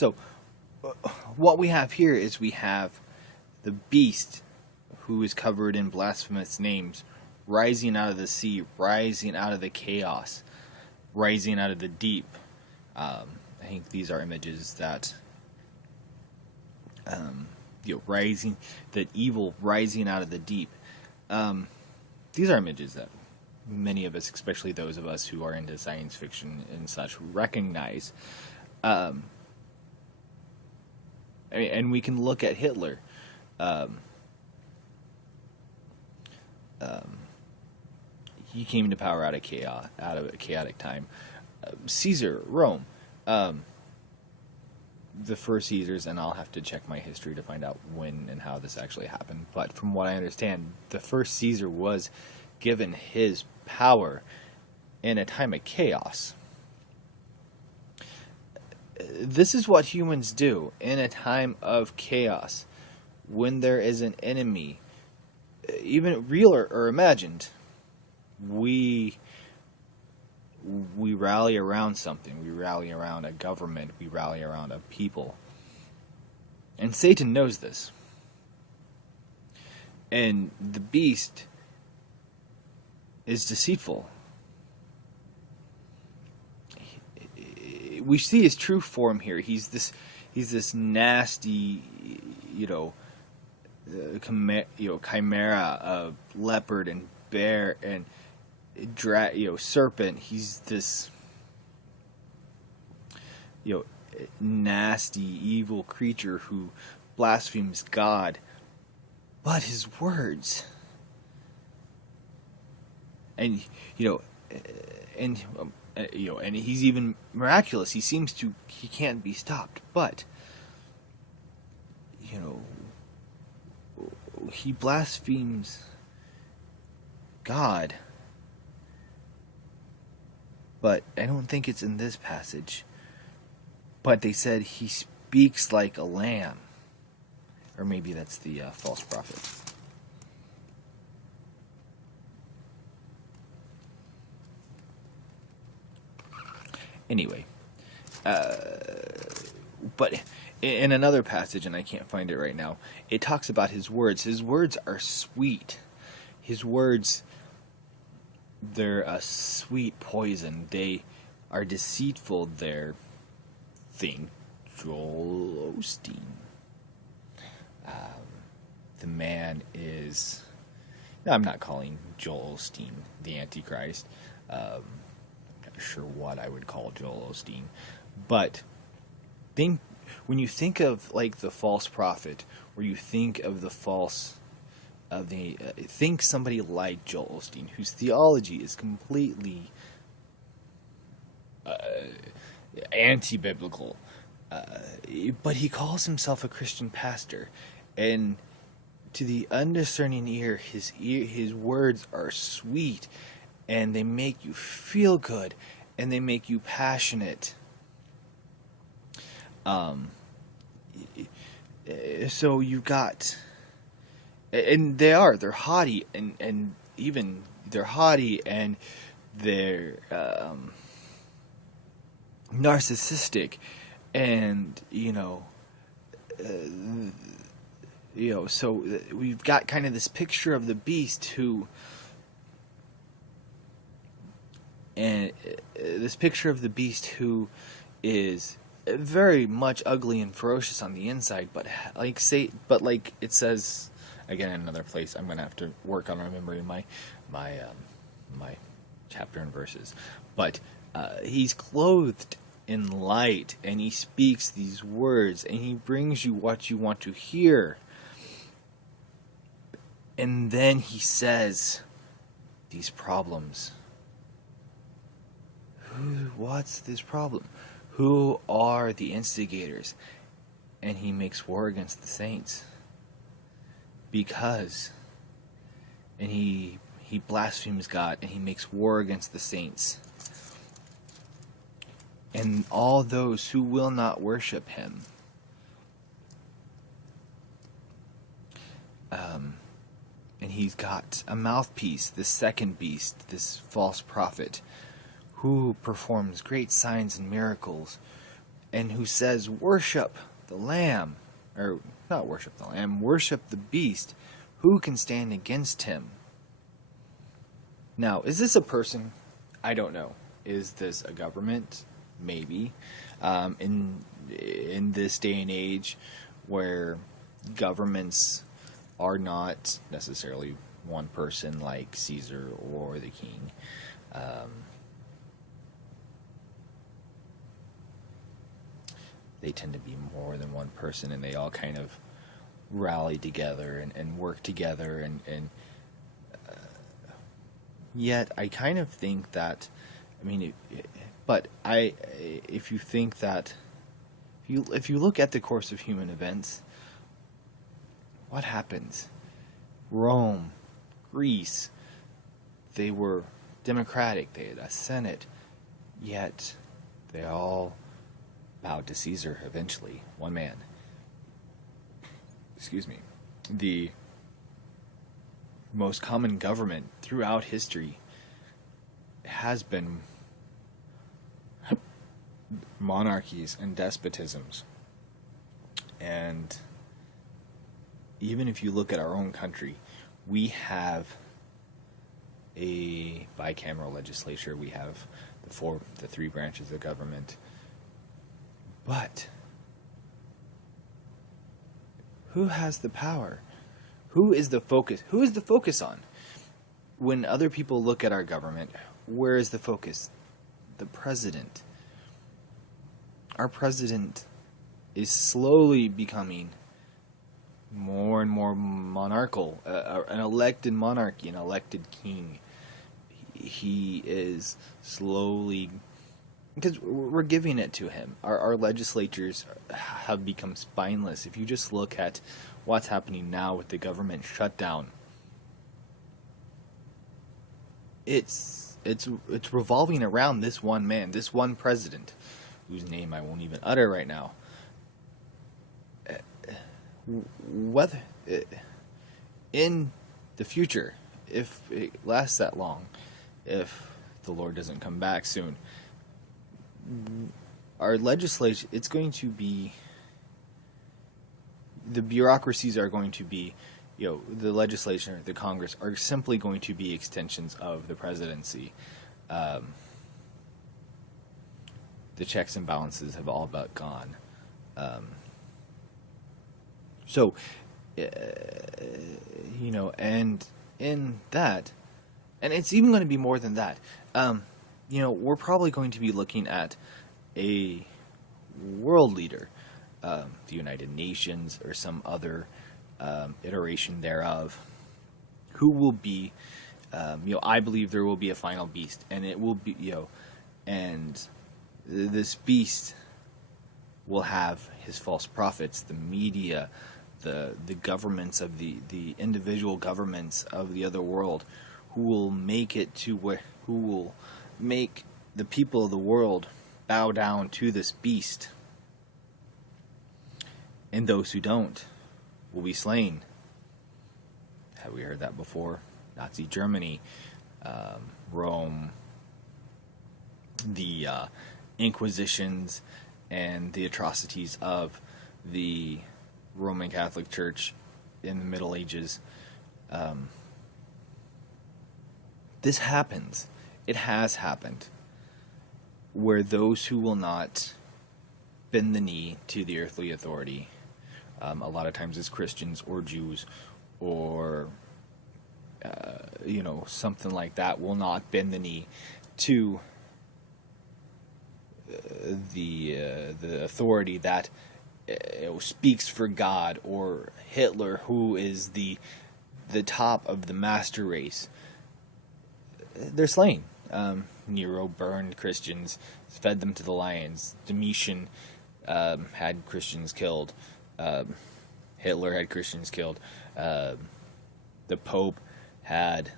So, what we have here is we have the beast who is covered in blasphemous names, rising out of the sea, rising out of the chaos, rising out of the deep. I think these are images that, rising, that evil rising out of the deep. These are images that many of us, especially those of us who are into science fiction and such, recognize. And we can look at Hitler. He came to power out of chaos, out of a chaotic time. Caesar, Rome, the first Caesars, and I'll have to check my history to find out when and how this actually happened. But from what I understand, the first Caesar was given his power in a time of chaos. This is what humans do in a time of chaos. When there is an enemy, even real or imagined, we rally around something. We rally around a government. We rally around a people. And Satan knows this. And the beast is deceitful. We see his true form here. He's this nasty, chimera of leopard and bear and serpent. He's this, nasty, evil creature who blasphemes God. But his words, and he's even miraculous. He can't be stopped. But he blasphemes God. But I don't think it's in this passage. But they said he speaks like a lamb. Or maybe that's the false prophet. Anyway. But in another passage, and I can't find it right now, it talks about his words. His words are sweet. His words, they're a sweet poison. They are deceitful. They're, think Joel Osteen. The man is... I'm not calling Joel Osteen the Antichrist. I'm not sure what I would call Joel Osteen. But when you think of like the false prophet, or you think of the false... think somebody like Joel Osteen, whose theology is completely anti-biblical, but he calls himself a Christian pastor, and to the undiscerning ear, his words are sweet, and they make you feel good, and they make you passionate. So you got... And they're haughty, and even they're haughty, and they're narcissistic, and so we've got kind of this picture of the beast who, is very much ugly and ferocious on the inside, but like it says. Again, in another place, I'm going to have to work on remembering my chapter and verses. But he's clothed in light, and he speaks these words, and he brings you what you want to hear. And then he says these problems. What's this problem? Who are the instigators? And he makes war against the saints. Because, and he blasphemes God, and he makes war against the saints, and all those who will not worship him. And he's got a mouthpiece, this second beast, this false prophet, who performs great signs and miracles, and who says, worship the Lamb, or not worship the Lamb, worship the beast, who can stand against him? Now, is this a person? I don't know. Is this a government? Maybe. In this day and age where governments are not necessarily one person like Caesar or the king. They tend to be more than one person, and they all kind of rally together and work together. And yet, I kind of think that, I mean, if you think that, if you look at the course of human events, what happens? Rome, Greece, they were democratic, they had a senate, yet they all bowed to Caesar eventually, one man. Excuse me. The most common government throughout history has been monarchies and despotisms. And even if you look at our own country, we have a bicameral legislature, we have the three branches of government. But who has the power? Who is the focus? Who is the focus on? When other people look at our government, where is the focus? The president. Our president is slowly becoming more and more monarchical, an elected monarchy, an elected king. He is slowly, because we're giving it to him. Our legislatures have become spineless. If you just look at what's happening now with the government shutdown, it's revolving around this one man, this one president, whose name I won't even utter right now. Whether in the future, if it lasts that long, if the Lord doesn't come back soon, our legislation, it's going to be, the bureaucracies are going to be, the legislature, the Congress, are simply going to be extensions of the presidency. The checks and balances have all but gone. So, and in that, and it's even going to be more than that. We're probably going to be looking at a world leader, the United Nations or some other iteration thereof, who will be, I believe there will be a final beast, and it will be, and this beast will have his false prophets, the media, the governments of the individual governments of the other world, who will make it to where, who will make the people of the world bow down to this beast. And those who don't will be slain. Have we heard that before? Nazi Germany, Rome, the Inquisitions, and the atrocities of the Roman Catholic Church in the Middle Ages. This happens. It has happened. Where those who will not bend the knee to the earthly authority, a lot of times it's Christians or Jews or something like that, will not bend the knee to the authority that speaks for God, or Hitler, who is the top of the master race. They're slain. Nero burned Christians, fed them to the lions. Domitian had Christians killed. Hitler had Christians killed. The Pope had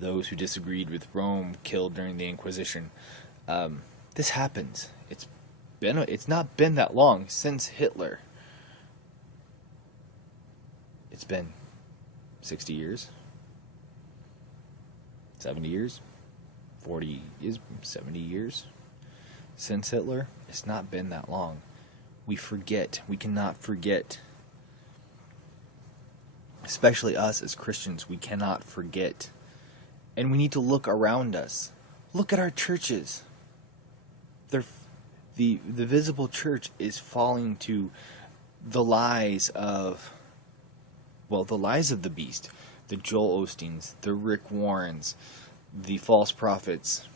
those who disagreed with Rome killed during the Inquisition. This happens. It's not been that long since Hitler. It's been 60 years, 70 years, 40 years, 70 years since Hitler. It's not been that long. We forget. We cannot forget. Especially us as Christians, we cannot forget. And we need to look around us. Look at our churches. The visible church is falling to the lies of, the lies of the beast. The Joel Osteens, the Rick Warrens, the false prophets,